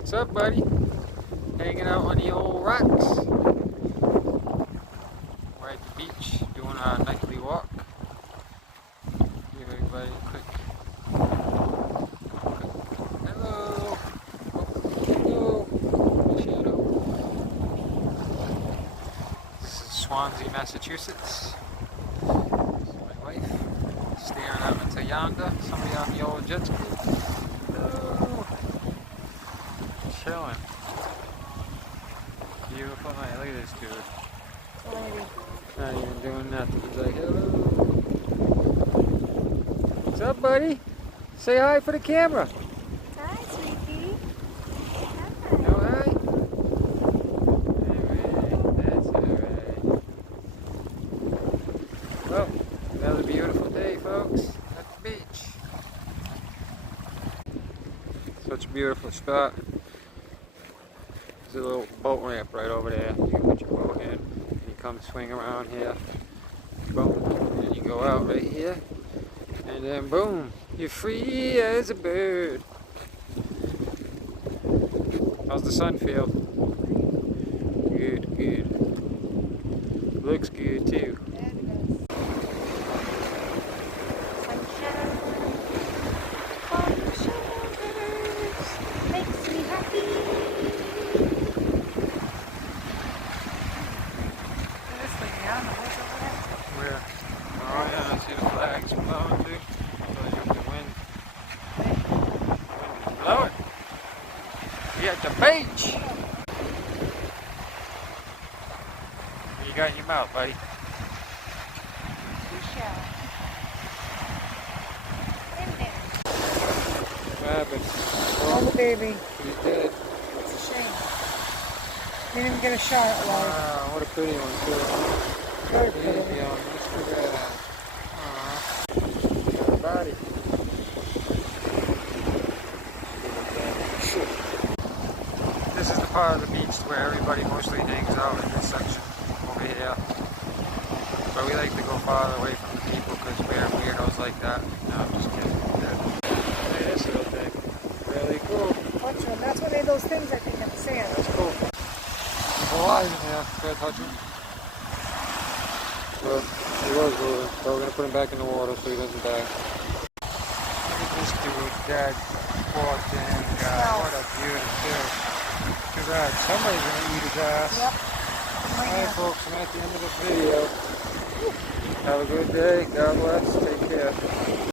What's up, buddy? Hanging out on the old rocks. We're at the beach doing our nightly walk. Give everybody a quick hello. Hello. Shadow. This is Swansea, Massachusetts. This is my wife staring out into yonder. Somebody on the old jet ski. Hello. Chilling. Beautiful night. Look at this dude. Not even doing nothing. He's like, hello. What's up, buddy? Say hi for the camera. Hi, sweetie. Hi. No hi? Alright, that's alright. Well, another beautiful day, folks, at the beach. Such a beautiful spot. There's a little boat ramp right over there. You can put your boat in. And you come swing around here. Boom. And you go out right here. And then boom. You're free as a bird. How's the sun feel? Good, good. Looks good too. Makes me happy. Where? Oh yeah, I see the flags blowing too. Shows you the wind. Wind is blowing. We at the beach. What you got in your mouth, buddy? What happened? Oh, the baby. He's dead. It's a shame. Didn't even get a shot at live. Wow, what a pretty one too. Very Baby pretty. on Instagram. Aw. Got a body. This is the part of the beach where everybody mostly hangs out in this section over here. But we like to go farther away from the people because we're weirdos like that. No, I'm just kidding. Hey, this little thing. Really cool. Watch them. That's one of those things I think in the sand. That's cool. Alive in here. Can I touch him? Well, he was moving, so we're gonna put him back in the water so he doesn't die. Look at this dude, dead. Poor damn guy. Wow. What a beautiful. Too bad. Somebody's gonna eat his ass. Yep. Alright folks, I'm at the end of this video. Have a good day. God bless. Take care.